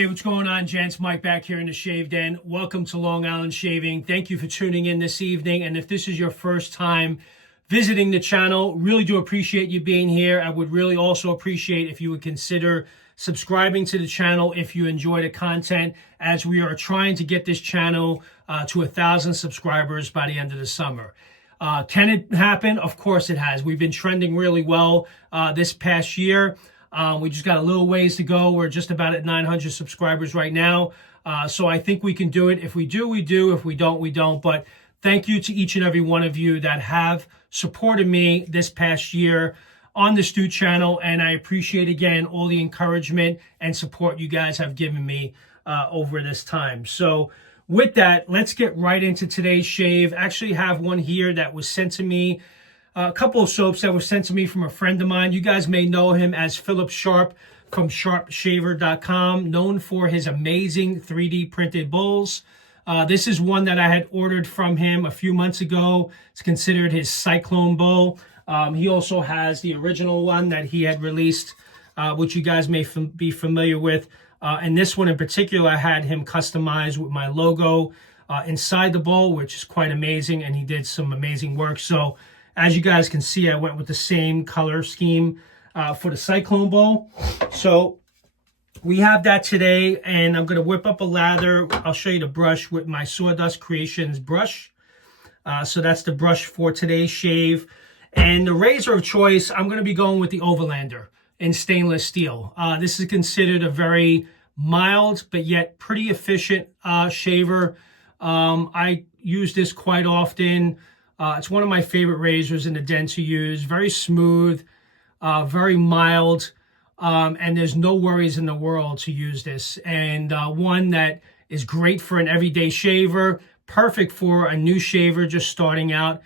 Hey, what's going on, gents? Mike back here in the Shave Den. Welcome to Long Island Shaving. Thank you for tuning in this evening. And if this is your first time visiting the channel, really do appreciate you being here. I would really also appreciate if you would consider subscribing to the channel if you enjoy the content, as we are trying to get this channel to 1,000 subscribers by the end of the summer. Can it happen? Of course it has. We've been trending really well this past year. We just got a little ways to go. We're just about at 900 subscribers right now. So I think we can do it. If we do, we do. If we don't, we don't. But thank you to each and every one of you that have supported me this past year on the Stu channel. And I appreciate, again, all the encouragement and support you guys have given me over this time. So with that, let's get right into today's shave. I actually have one here that was sent to me. A couple of soaps that were sent to me from a friend of mine. You guys may know him as Philip Sharp from sharpshaver.com, known for his amazing 3D printed bowls. This is one that I had ordered from him a few months ago. It's considered his Cyclone bowl. He also has the original one that he had released, which you guys may be familiar with. And this one in particular, I had him customized with my logo inside the bowl, which is quite amazing. And he did some amazing work. So as you guys can see, I went with the same color scheme for the Cyclone bowl. So we have that today, and I'm going to whip up a lather. I'll show you the brush with my Sawdust Creations brush. So that's the brush for today's shave. And the razor of choice, I'm going to be going with the Overlander in stainless steel. This is considered a very mild but yet pretty efficient shaver. I use this quite often. It's one of my favorite razors in the den to use. Very smooth, very mild, and there's no worries in the world to use this. And one that is great for an everyday shaver, perfect for a new shaver just starting out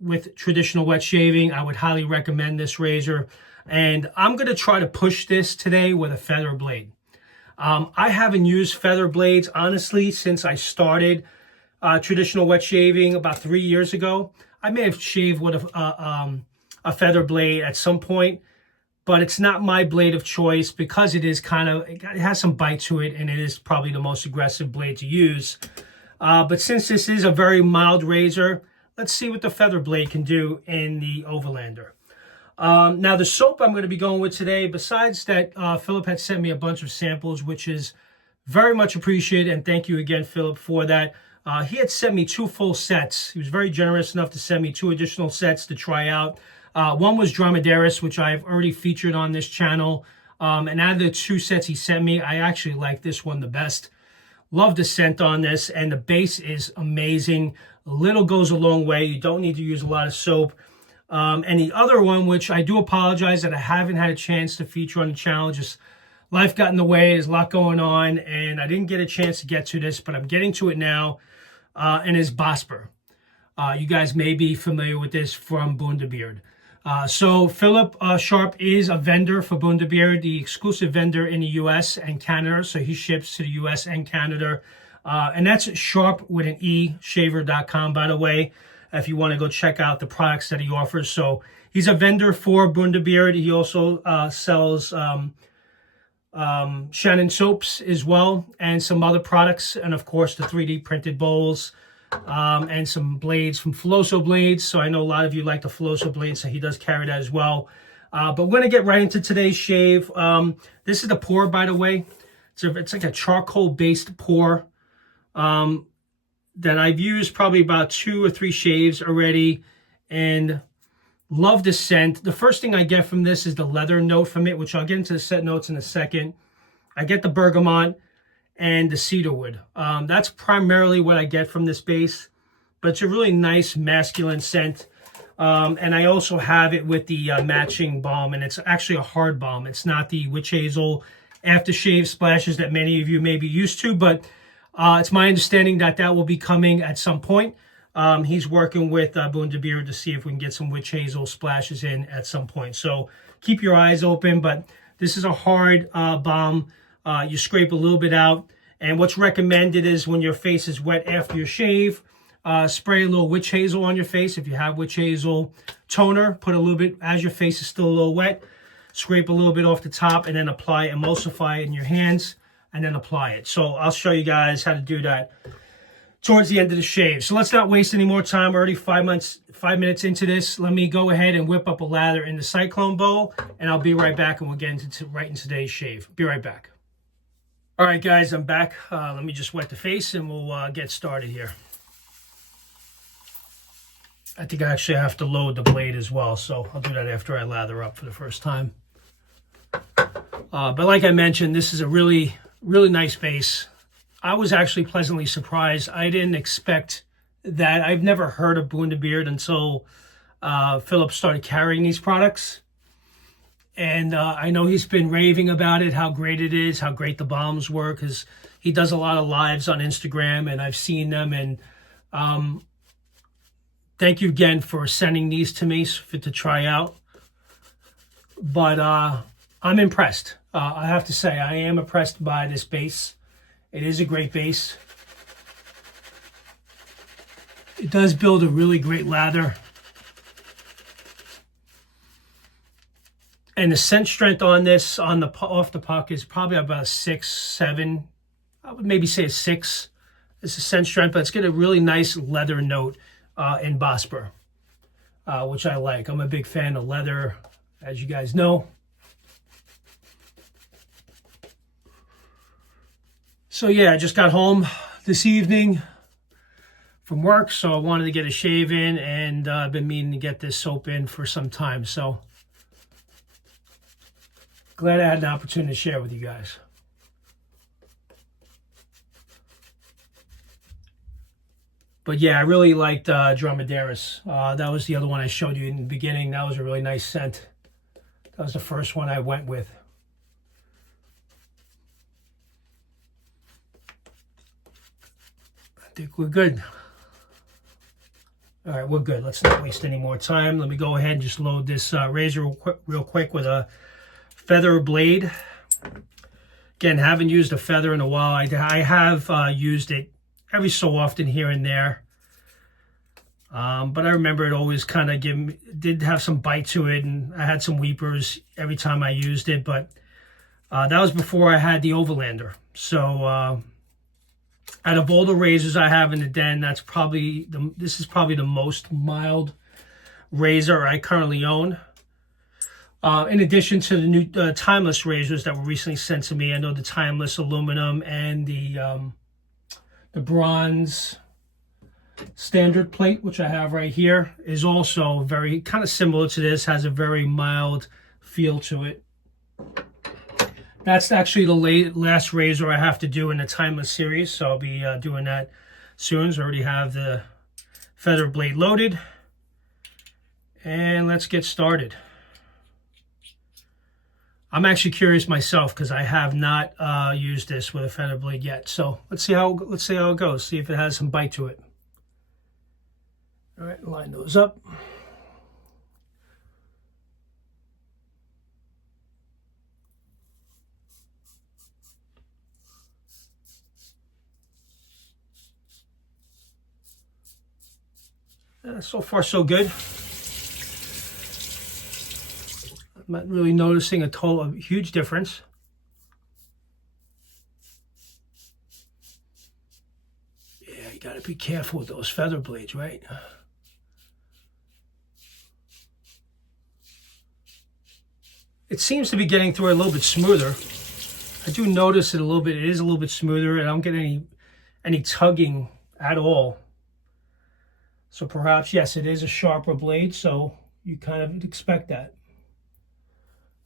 with traditional wet shaving. I would highly recommend this razor. And I'm going to try to push this today with a feather blade. I haven't used feather blades, honestly, since I started traditional wet shaving about 3 years ago. I may have shaved with a feather blade at some point, but it's not my blade of choice because it is it has some bite to it, and it is probably the most aggressive blade to use. But since this is a very mild razor, let's see what the feather blade can do in the Overlander. Now the soap I'm going to be going with today, besides that, Philip had sent me a bunch of samples, which is very much appreciated, and thank you again, Philip, for that. He had sent me 2 full sets. He was very generous enough to send me 2 additional sets to try out. One was Dromedaris, which I've already featured on this channel. And out of the 2 sets he sent me, I actually like this one the best. Love the scent on this, and the base is amazing. A little goes a long way. You don't need to use a lot of soap. And the other one, which I do apologize that I haven't had a chance to feature on the channel, just life got in the way. There's a lot going on, and I didn't get a chance to get to this, but I'm getting to it now. And is Bosbouer. You guys may be familiar with this from Bundubeard. So Philip Sharp is a vendor for Bundubeard, the exclusive vendor in the US and Canada. So he ships to the US and Canada. And that's Sharp with an E, shaver.com, by the way, if you want to go check out the products that he offers. So he's a vendor for Bundubeard. He also sells Shannon soaps as well, and some other products, and of course the 3D printed bowls, and some blades from Filoso Blades. So I know a lot of you like the Filoso Blades, so he does carry that as well. But we're going to get right into today's shave. This is the pour, by the way. It's like a charcoal based pour that I've used probably about 2 or 3 shaves already, and love the scent. The first thing I get from this is the leather note from it, which I'll get into the set notes in a second. I get the bergamot and the cedarwood. That's primarily what I get from this base, but it's a really nice masculine scent. And I also have it with the matching balm, and it's actually a hard balm. It's not the witch hazel aftershave splashes that many of you may be used to, but it's my understanding that that will be coming at some point. He's working with Bundubeard to see if we can get some witch hazel splashes in at some point. So keep your eyes open, but this is a hard balm. You scrape a little bit out. And what's recommended is when your face is wet after your shave, spray a little witch hazel on your face. If you have witch hazel toner, put a little bit, as your face is still a little wet, scrape a little bit off the top and then apply, emulsify it in your hands. and then apply it. So I'll show you guys how to do that towards the end of the shave. So let's not waste any more time. We're already 5 minutes into this. Let me go ahead and whip up a lather in the cyclone bowl, and I'll be right back, and we'll get into right into today's shave. Be right back. All right, guys, I'm back. Let me just wet the face, and we'll get started here. I think I actually have to load the blade as well, so I'll do that after I lather up for the first time. But like I mentioned, this is a really, really nice base. I was actually pleasantly surprised. I didn't expect that. I've never heard of Bundubeard until Philip started carrying these products. And I know he's been raving about it, how great it is, how great the balms were, because he does a lot of lives on Instagram, and I've seen them. And thank you again for sending these to me to try out. But I'm impressed. I have to say, I am impressed by this base. It is a great base. It does build a really great lather. And the scent strength on this, off the puck, is probably about a 6, 7. I would maybe say a 6. It's a scent strength, but it's got a really nice leather note in Bosbouer, which I like. I'm a big fan of leather, as you guys know. So yeah, I just got home this evening from work, so I wanted to get a shave in, and I've been meaning to get this soap in for some time. So glad I had an opportunity to share with you guys. But yeah, I really liked Dromedaris. That was the other one I showed you in the beginning. That was a really nice scent. That was the first one I went with. I think we're good. All right, we're good. Let's not waste any more time. Let me go ahead and just load this razor real quick with a feather blade. Again, haven't used a feather in a while. I have used it every so often here and there. But I remember it always kind of did have some bite to it, and I had some weepers every time I used it. But that was before I had the Overlander. So out of all the razors I have in the den, this is probably the most mild razor I currently own. In addition to the new timeless razors that were recently sent to me, I know the timeless aluminum and the bronze standard plate, which I have right here, is also very kind of similar to this, has a very mild feel to it. That's actually the last razor I have to do in the timeless series, so I'll be doing that soon. So I already have the feather blade loaded, and let's get started. I'm actually curious myself because I have not used this with a feather blade yet. So let's see how it goes. See if it has some bite to it. All right, line those up. So far, so good. I'm not really noticing a huge difference. Yeah, you got to be careful with those feather blades, right? It seems to be getting through it a little bit smoother. I do notice it a little bit. It is a little bit smoother. I don't get any tugging at all. So perhaps, yes, it is a sharper blade, so you kind of expect that.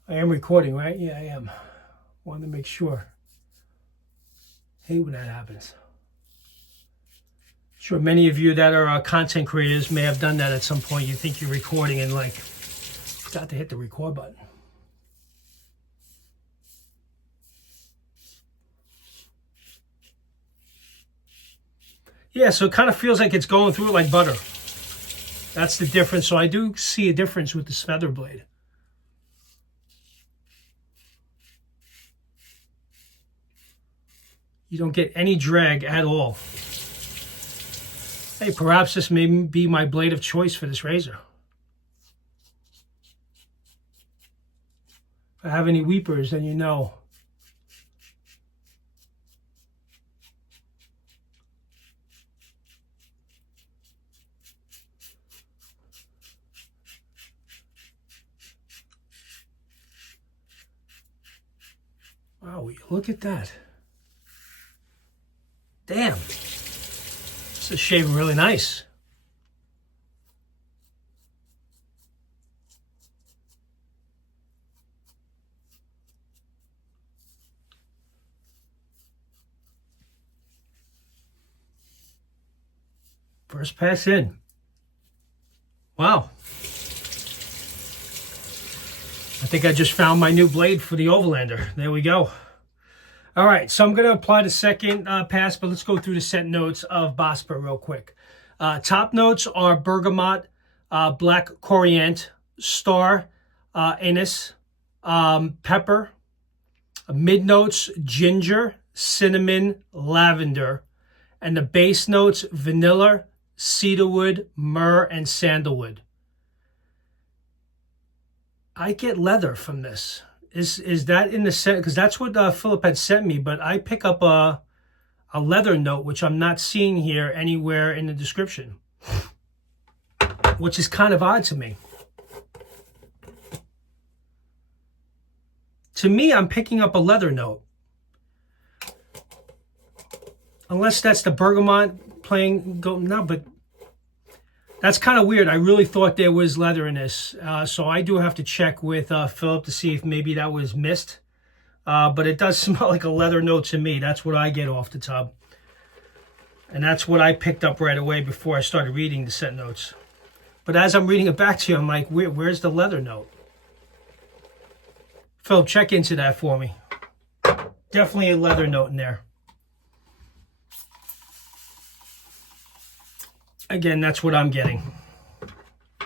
I am recording, right? Yeah, I am. Wanted to make sure. Hate when that happens. Sure, many of you that are content creators may have done that at some point. You think you're recording and like, forgot to hit the record button. Yeah, so it kind of feels like it's going through it like butter. That's the difference. So I do see a difference with this feather blade. You don't get any drag at all. Hey, perhaps this may be my blade of choice for this razor. If I have any weepers, then you know. Wow, look at that. Damn. This is shaving really nice. First pass in. Wow. I think I just found my new blade for the Overlander. There we go. All right, so I'm going to apply the second pass, but let's go through the scent notes of Bosbouer real quick. Top notes are bergamot, blackcurrant, star, anise, pepper. Mid notes, ginger, cinnamon, lavender. And the base notes, vanilla, cedarwood, myrrh, and sandalwood. I get leather from this. Is that in the scent? Because that's what Philip had sent me, but I pick up a leather note, which I'm not seeing here anywhere in the description, which is kind of odd to me. To me, I'm picking up a leather note. Unless that's the bergamot playing, no, but that's kind of weird. I really thought there was leather in this. So I do have to check with Philip to see if maybe that was missed. But it does smell like a leather note to me. That's what I get off the tub. And that's what I picked up right away before I started reading the scent notes. But as I'm reading it back to you, I'm like, where's the leather note? Philip, check into that for me. Definitely a leather note in there. Again, that's what I'm getting.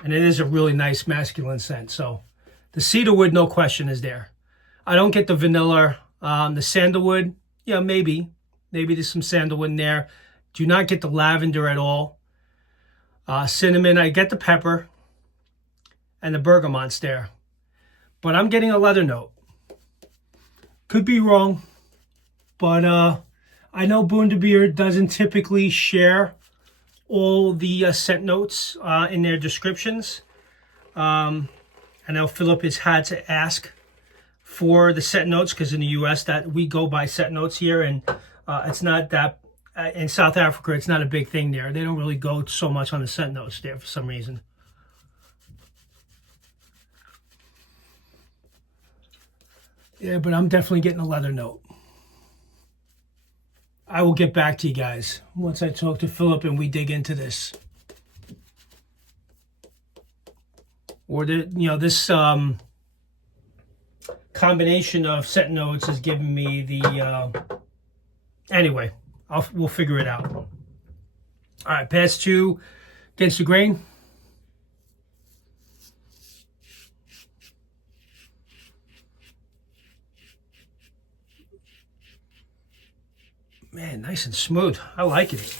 And it is a really nice masculine scent. So the cedarwood, no question, is there. I don't get the vanilla. The sandalwood, yeah, maybe. Maybe there's some sandalwood in there. Do not get the lavender at all. Cinnamon, I get the pepper. And the bergamot's there. But I'm getting a leather note. Could be wrong. But I know Bundubeard doesn't typically share all the scent notes in their descriptions. I know Philip has had to ask for the scent notes because in the US that we go by scent notes here, and it's not that in South Africa it's not a big thing there. They don't really go so much on the scent notes there for some reason. Yeah, but I'm definitely getting a leather note. I will get back to you guys once I talk to Philip and we dig into this. Or this combination of scent notes is giving me the. Anyway, we'll figure it out. All right, pass 2 against the grain. Man, nice and smooth. I like it.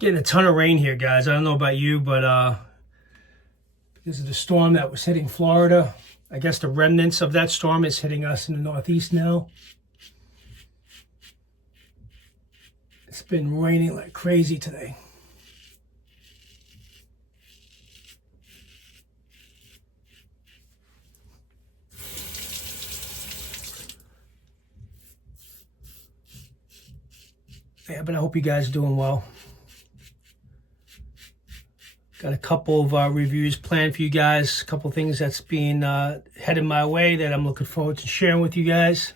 Getting a ton of rain here, guys. I don't know about you, but because of the storm that was hitting Florida, I guess the remnants of that storm is hitting us in the Northeast now. It's been raining like crazy today. Yeah, but I hope you guys are doing well. Got a couple of reviews planned for you guys. A couple of things that's being headed my way that I'm looking forward to sharing with you guys.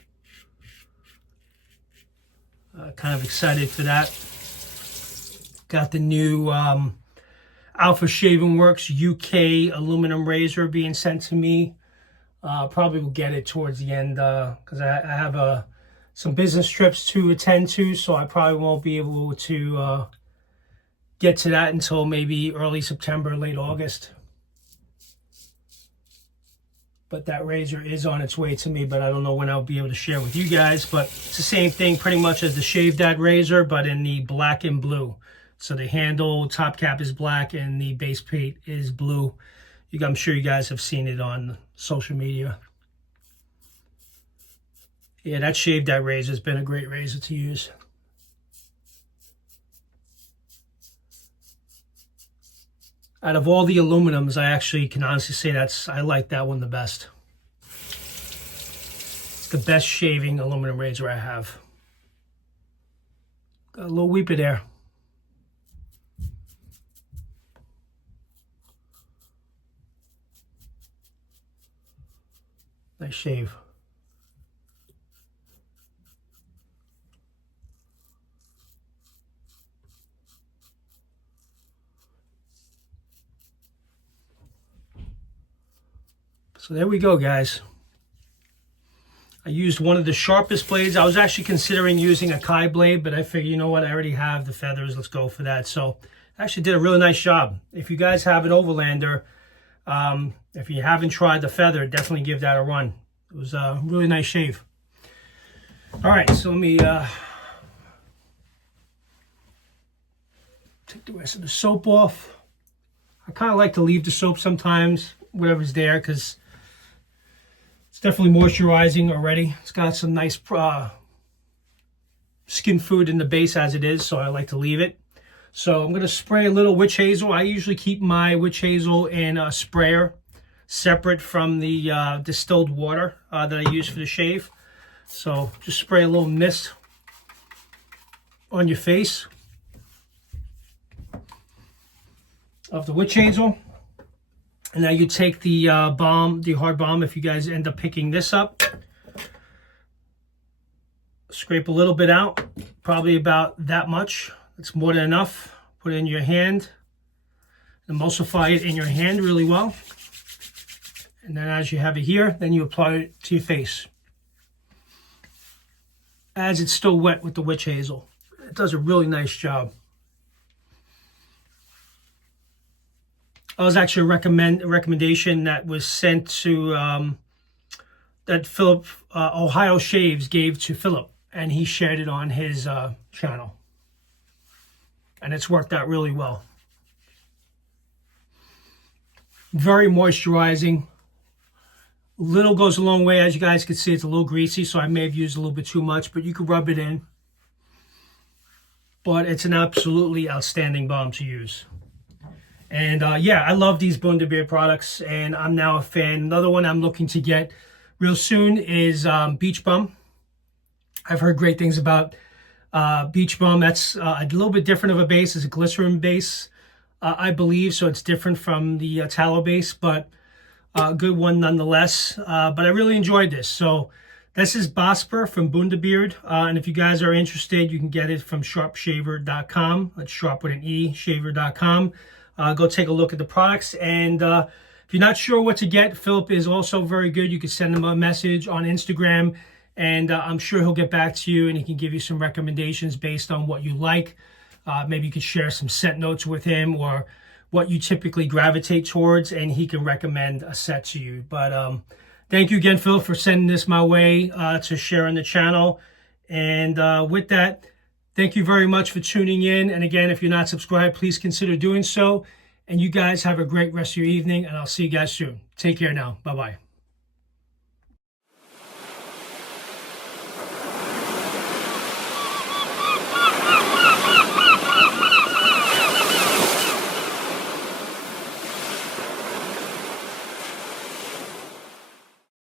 Kind of excited for that. Got the new Alpha Shaving Works UK aluminum razor being sent to me. Probably will get it towards the end because I have some business trips to attend to, so I probably won't be able to get to that until maybe early September, late August. But that razor is on its way to me, but I don't know when I'll be able to share with you guys. But it's the same thing pretty much as the Shave Dad razor, but in the black and blue. So the handle, top cap is black, and the base plate is blue. I'm sure you guys have seen it on social media. Yeah, that Shave Dad razor has been a great razor to use. Out of all the aluminums, I actually can honestly say I like that one the best. It's the best shaving aluminum razor I have. Got a little weeper there. Nice shave. So there we go, guys. I used one of the sharpest blades. I was actually considering using a Kai blade, but I figured, you know what, I already have the feathers. Let's go for that. So I actually did a really nice job. If you guys have an Overlander, if you haven't tried the feather, definitely give that a run. It was a really nice shave. All right, so let me take the rest of the soap off. I kind of like to leave the soap sometimes, whatever's there, because it's definitely moisturizing already. It's got some nice skin food in the base as it is, so I like to leave it. So I'm going to spray a little witch hazel. I usually keep my witch hazel in a sprayer separate from the distilled water that I use for the shave. So just spray a little mist on your face of the witch hazel. And now you take the balm, the hard balm, if you guys end up picking this up. Scrape a little bit out, probably about that much. It's more than enough. Put it in your hand. Emulsify it in your hand really well. And then as you have it here, then you apply it to your face. As it's still wet with the witch hazel. It does a really nice job. I was actually a recommendation that was sent to, that Philip, Ohio Shaves gave to Philip, and he shared it on his channel. And it's worked out really well. Very moisturizing. Little goes a long way. As you guys can see, it's a little greasy, so I may have used a little bit too much, but you can rub it in. But it's an absolutely outstanding balm to use. And yeah, I love these Bundubeard products, and I'm now a fan. Another one I'm looking to get real soon is Beach Bum. I've heard great things about Beach Bum. That's a little bit different of a base. It's a glycerin base, I believe, so it's different from the tallow base, but a good one nonetheless. But I really enjoyed this. So this is Bosbouer from Bundubeard, and if you guys are interested, you can get it from sharpshaver.com. That's sharp with an E, shaver.com. Go take a look at the products, and if you're not sure what to get, Philip is also very good. You can send him a message on Instagram, and I'm sure he'll get back to you, and he can give you some recommendations based on what you like. Maybe you could share some scent notes with him, or what you typically gravitate towards, and he can recommend a set to you. But thank you again, Phil, for sending this my way to share on the channel. And with that, thank you very much for tuning in. And again, if you're not subscribed, please consider doing so. And you guys have a great rest of your evening, and I'll see you guys soon. Take care now. Bye-bye.